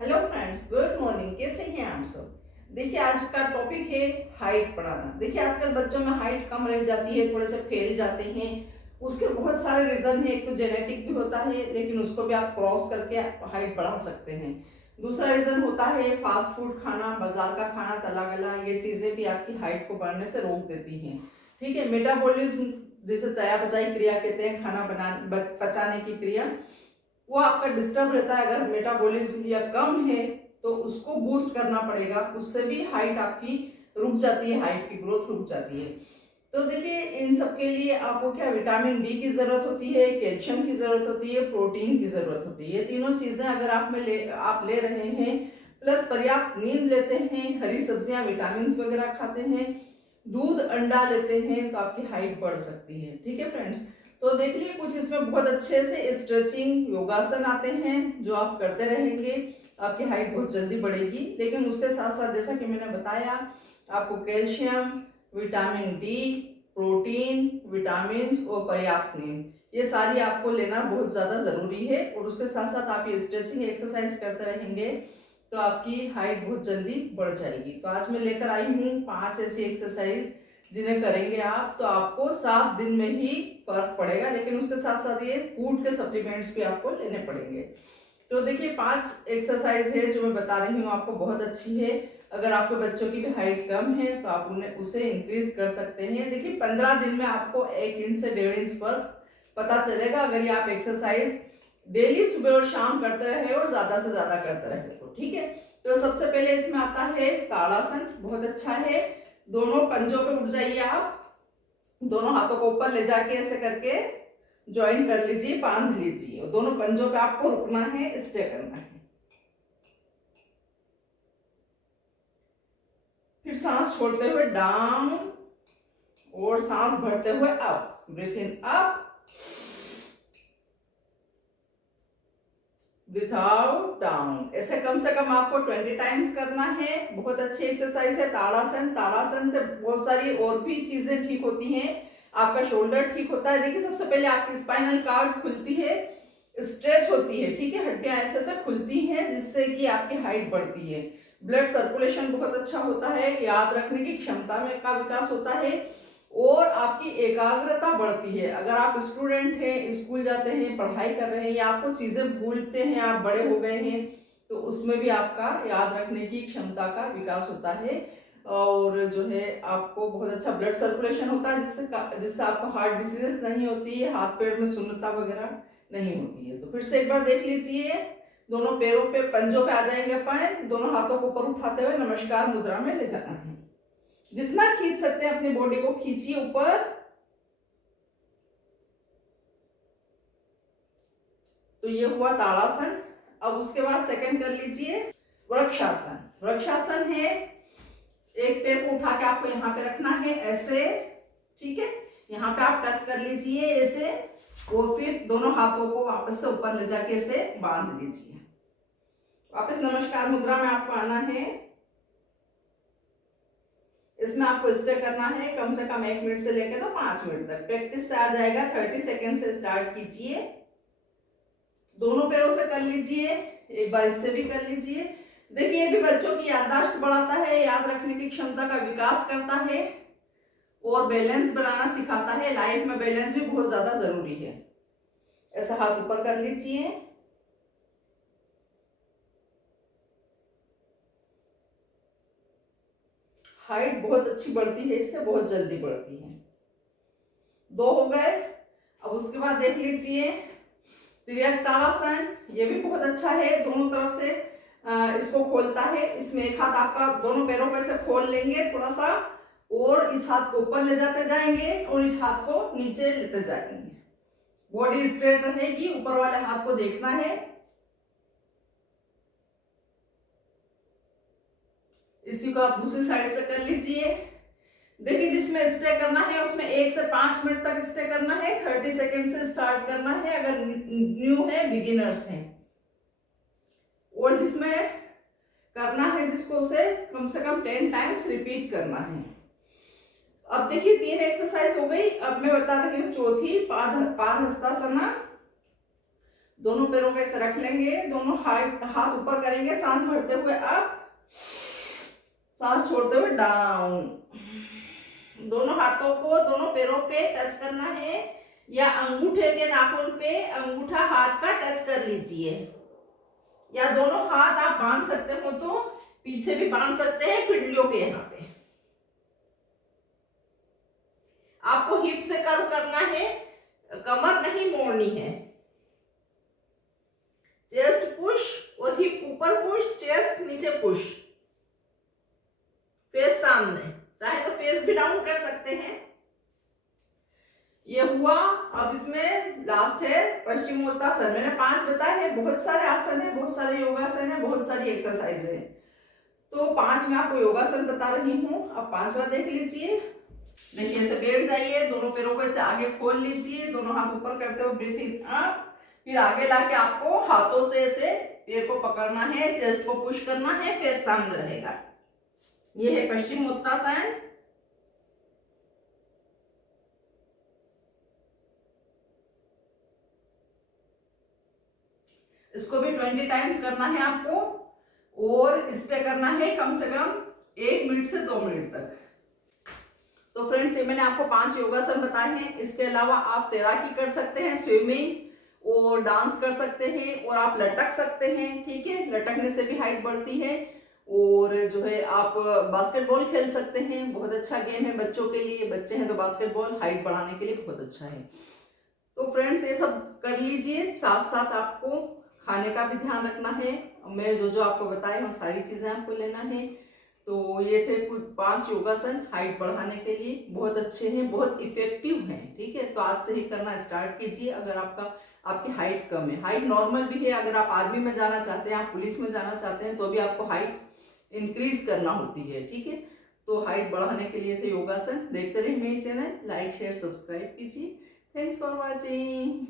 Hello friends, good morning. कैसे हैं आप सब? देखिए, आज का टॉपिक है हाइट बढ़ाना। देखिए, आजकल बच्चों में हाइट कम रह जाती है, थोड़े से फैल जाते हैं। उसके बहुत सारे रीजन है। एक तो जेनेटिक भी होता है, लेकिन उसको भी आप क्रॉस करके हाइट बढ़ा सकते हैं। दूसरा रीजन होता है फास्ट फूड खाना, बाजार का खाना, तला गला, ये चीजें भी आपकी हाइट को बढ़ने से रोक देती हैं। ठीक है। मेटाबॉलिज्म, जिसे चयापचय क्रिया कहते हैं, खाना पचाने की क्रिया, वो आपका डिस्टर्ब रहता है। अगर मेटाबॉलिज्म या कम है तो उसको बूस्ट करना पड़ेगा, उससे भी हाइट आपकी रुक जाती है, हाइट की ग्रोथ रुक जाती है। तो देखिए, इन सब के लिए आपको क्या विटामिन डी की जरूरत होती है, कैल्शियम की जरूरत होती है, प्रोटीन की जरूरत होती है। ये तीनों चीजें अगर आप ले रहे हैं, प्लस पर्याप्त नींद लेते हैं, हरी सब्जियां, विटामिन वगैरह खाते हैं, दूध अंडा लेते हैं, तो आपकी हाइट बढ़ सकती है। ठीक है फ्रेंड्स, तो देख लिए कुछ इसमें बहुत अच्छे से स्ट्रेचिंग योगासन आते हैं, जो आप करते रहेंगे आपकी हाइट बहुत जल्दी बढ़ेगी। लेकिन उसके साथ साथ जैसा कि मैंने बताया, आपको calcium, vitamin D, protein, vitamin और पर्याप्त नींद, ये सारी आपको लेना बहुत ज़्यादा ज़रूरी है। और उसके साथ साथ आप ये स्ट्रेचिंग एक्सरसाइज करते रहेंगे तो आपकी हाइट बहुत जल्दी बढ़ जाएगी। तो आज मैं लेकर आई हूँ 5 ऐसी एक्सरसाइज जिन्हें करेंगे आप तो आपको 7 दिन में ही फर्क पड़ेगा। लेकिन उसके साथ साथ ये फूड के सप्लीमेंट्स भी आपको लेने पड़ेंगे। तो देखिए, 5 एक्सरसाइज है जो मैं बता रही हूँ आपको, बहुत अच्छी है। अगर आपके बच्चों की भी हाइट कम है तो आप उन्हें उसे इंक्रीज कर सकते हैं। देखिए, 15 दिन में आपको 1 इंच से 1.5 इंच फर्क पता चलेगा, अगर ये आप एक्सरसाइज डेली सुबह और शाम करते रहे और ज्यादा से ज्यादा करते रहे तो। ठीक है। तो सबसे पहले इसमें आता है ताड़ासन, बहुत अच्छा है। दोनों पंजों पे उठ जाइए आप, दोनों हाथों को ऊपर ले जाके ऐसे करके ज्वाइन कर लीजिए, बांध लीजिए, और दोनों पंजों पे आपको रुकना है, स्टे करना है। फिर सांस छोड़ते हुए डाउन और सांस भरते हुए up. Breathe in up, breathe out down. ऐसे कम से कम आपको 20 टाइम्स करना है। बहुत अच्छी एक्सरसाइज है ताड़ासन। ताड़ासन से बहुत सारी और भी चीजें ठीक होती हैं। आपका शोल्डर ठीक होता है। देखिए, सबसे पहले आपकी स्पाइनल कार्ड खुलती है, स्ट्रेच होती है। ठीक है, हड्डियां ऐसे ऐसे खुलती हैं, जिससे कि आपकी हाइट बढ़ती है। ब्लड सर्कुलेशन बहुत अच्छा होता है, याद रखने की क्षमता में का विकास होता है, और आपकी एकाग्रता बढ़ती है। अगर आप स्टूडेंट हैं, स्कूल जाते हैं, पढ़ाई कर रहे हैं, या आपको चीजें भूलते हैं, आप बड़े हो गए हैं, तो उसमें भी आपका याद रखने की क्षमता का विकास होता है। और जो है आपको बहुत अच्छा ब्लड सर्कुलेशन होता है, जिससे आपको हार्ट डिसीजेस नहीं होती है, हाथ पैर में सुन्नता वगैरह नहीं होती है। तो फिर से एक बार देख लीजिए, दोनों पैरों पे, पंजों पे आ जाएंगे अपन, दोनों हाथों को ऊपर उठाते हुए नमस्कार मुद्रा में ले जाना है। जितना खींच सकते हैं अपनी बॉडी को खींचिए ऊपर। तो ये हुआ ताड़ासन। अब उसके बाद सेकंड कर लीजिए वृक्षासन। वृक्षासन है, एक पैर को उठा के आपको यहाँ पे रखना है ऐसे। ठीक है, यहाँ पे आप टच कर लीजिए ऐसे, और फिर दोनों हाथों को वापस से ऊपर ले जाके ऐसे बांध लीजिए। वापस नमस्कार मुद्रा में आपको आना है। इसमें आपको स्टे करना है कम से कम 1 मिनट से लेकर तो 5 मिनट तक। प्रैक्टिस से आ जाएगा। 30 सेकेंड से स्टार्ट कीजिए। दोनों पैरों से कर लीजिए, एक बार इससे भी कर लीजिए। देखिए, ये भी बच्चों की याददाश्त बढ़ाता है, याद रखने की क्षमता का विकास करता है, और बैलेंस बनाना सिखाता है। लाइफ में बैलेंस भी बहुत ज्यादा जरूरी है। ऐसा हाथ ऊपर कर लीजिए। हाइट बहुत अच्छी बढ़ती है इससे, बहुत जल्दी बढ़ती है। 2 हो गए। अब उसके बाद देख लीजिए तिर्यक ताड़ासन। ये भी बहुत अच्छा है, दोनों तरफ से इसको खोलता है। इसमें एक हाथ आपका दोनों पैरों को ऐसे खोल लेंगे थोड़ा सा, और इस हाथ को ऊपर ले जाते जाएंगे और इस हाथ को नीचे लेते जाएंगे। बॉडी स्ट्रेट रहेगी, ऊपर वाले हाथ को देखना है। इसी को आप दूसरी साइड से कर लीजिए। देखिए, जिसमें स्टे करना है उसमें 1 से 5 मिनट तक स्टे करना है। 30 सेकेंड से स्टार्ट करना है अगर न्यू है, बिगिनर्स हैं। और जिसमें करना है जिसको, उसे कम से कम 10 टाइम्स रिपीट करना है। अब देखिए, 3 एक्सरसाइज हो गई। अब मैं बता रही हूँ चौथी, पादहस्तासना। दोनों पैरों को ऐसे रख लेंगे, दोनों हाथ ऊपर करेंगे, सांस भरते हुए अप, सांस छोड़ते हुए डाउन। दोनों हाथों को दोनों पैरों पे टच करना है, या अंगूठे के नाखून पे अंगूठा हाथ का टच कर लीजिए, या दोनों हाथ आप बांध सकते हो तो पीछे भी बांध सकते हैं पिंडलियों के यहाँ पे। आपको हिप से कर्व करना है, कमर नहीं मोड़नी है। चेस्ट पुश और हिप ऊपर पुश, चेस्ट नीचे पुश, फेस सामने, चाहे तो फेस भी डाउन कर सकते हैं। ये हुआ। अब इसमें लास्ट है पश्चिमोत्तासन। मैंने 5 बताए हैं, बहुत सारे आसन है, बहुत सारे योगासन है, बहुत सारी एक्सरसाइज है। तो 5 में आपको योगासन बता रही हूँ, अब 5वां देख लीजिए। देखिए ऐसे बैठ जाइए, दोनों पैरों को ऐसे आगे खोल लीजिए, दोनों हाथ ऊपर करते हुए ब्रीथ इन अप, फिर आगे लाके आपको हाथों से ऐसे पैर को पकड़ना है, चेस्ट को पुश करना है, फेस सामने रहेगा। ये है पश्चिमोत्तासन। इसको भी 20 टाइम्स करना है आपको, और इस पे करना है कम से कम 1 मिनट से 2 मिनट तक। तो फ्रेंड्स, ये मैंने आपको 5 योगासन बताए हैं। इसके अलावा आप तैराकी कर सकते हैं, स्विमिंग और डांस कर सकते हैं, और आप लटक सकते हैं। ठीक है, लटकने से भी हाइट बढ़ती है। और जो है आप बास्केटबॉल खेल सकते हैं, बहुत अच्छा गेम है बच्चों के लिए। बच्चे हैं तो बास्केटबॉल हाइट बढ़ाने के लिए बहुत अच्छा है। तो फ्रेंड्स, ये सब कर लीजिए। साथ साथ आपको खाने का भी ध्यान रखना है। मैं जो आपको बताए वो सारी चीजें आपको लेना है। तो ये थे कुछ 5 योगासन हाइट बढ़ाने के लिए, बहुत अच्छे हैं, बहुत इफेक्टिव हैं। ठीक है, तो आज से ही करना स्टार्ट कीजिए। अगर आपकी हाइट कम है, हाइट नॉर्मल भी है, अगर आप आर्मी में जाना चाहते हैं, आप पुलिस में जाना चाहते हैं, तो भी आपको हाइट इंक्रीज करना होती है। ठीक है, तो हाइट बढ़ाने के लिए थे योगासन। देखते रहिए मेरे चैनल, लाइक शेयर सब्सक्राइब कीजिए। Thanks for watching.